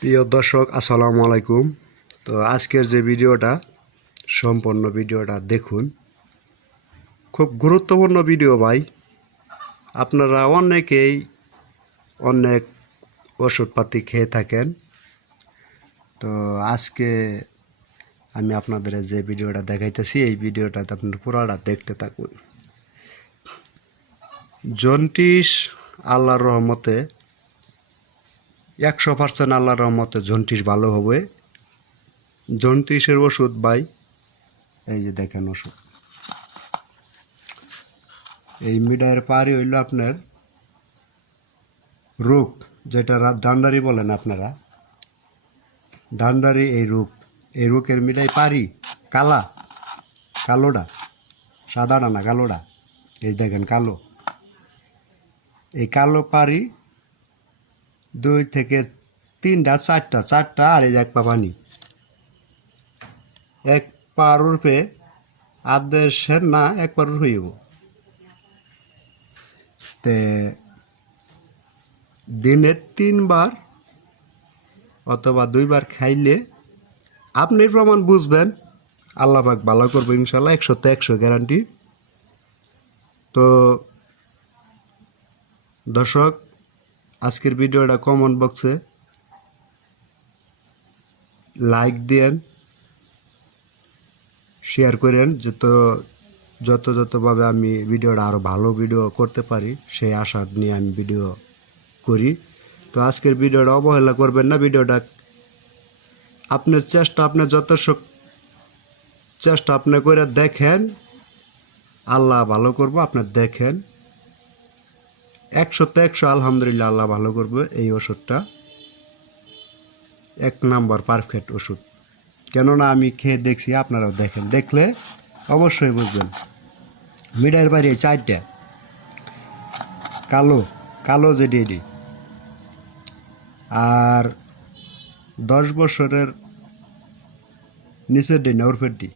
প্রিয় দর্শক, আসসালামু আলাইকুম। তো আজকের যে ভিডিওটা, সম্পূর্ণ ভিডিওটা দেখুন। খুব গুরুত্বপূর্ণ ভিডিও ভাই। আপনারা অনেকেই অনেক ওষুধপাতি খেয়ে থাকেন। তো আজকে আমি আপনাদের যে ভিডিওটা দেখাইতেছি, এই ভিডিওটাতে আপনার পুরোটা দেখতে থাকুন। জন্টিস আল্লাহর রহমতে একশো পার্সেন্ট আল্লাহর রহমতে জন্টিস ভালো হবে। জন্টিসের ওষুধ ভাই, এই যে দেখেন ওষুধ। এই মিডায়ের পারি হইল আপনার রূপ যেটা ডান্ডারি বলেন আপনারা। ডান্ডারি এই রূপ এই রোগের মিডাই পারি কালা কালোটা সাদাটা না কালোটা এই দেখেন কালো। এই কালো পারি দুই থেকে তিনটা, চারটা চারটা আর এই এক পা পানি। এক পার রূপে আদেশের না, এক পার হইব। তে দিনে তিনবার অথবা দুইবার খাইলে আপনি প্রমাণ বুঝবেন। আল্লাহ পাক ভালো করব ইনশাল্লাহ একশো তো একশো গ্যারান্টি তো দর্শক আজকের ভিডিওটা কমেন্ট বক্সে লাইক দেন শেয়ার করেন, যত যত, যতভাবে আমি ভিডিওটা আরও ভালো ভিডিও করতে পারি, সেই আশা নিয়ে আমি ভিডিও করি। তো আজকের ভিডিওটা অবহেলা করবেন না, ভিডিওটা আপনার চেষ্টা আপনার যত শক- চেষ্টা আপনি করে দেখেন, আল্লাহ ভালো করব আপনার দেখেন। একশো তো একশো, আলহামদুলিল্লাহ আল্লাহ ভালো করবে এই ওষুধটা। এক নাম্বার পারফেক্ট ওষুধ। কেননা আমি খেয়ে দেখছি, আপনারাও দেখেন। দেখলে অবশ্যই বুঝবেন। মিডার বাড়ি চারটা। কালো কালো যে ডেডি আর দশ বছরের নিচের ডি না ওরফের ডি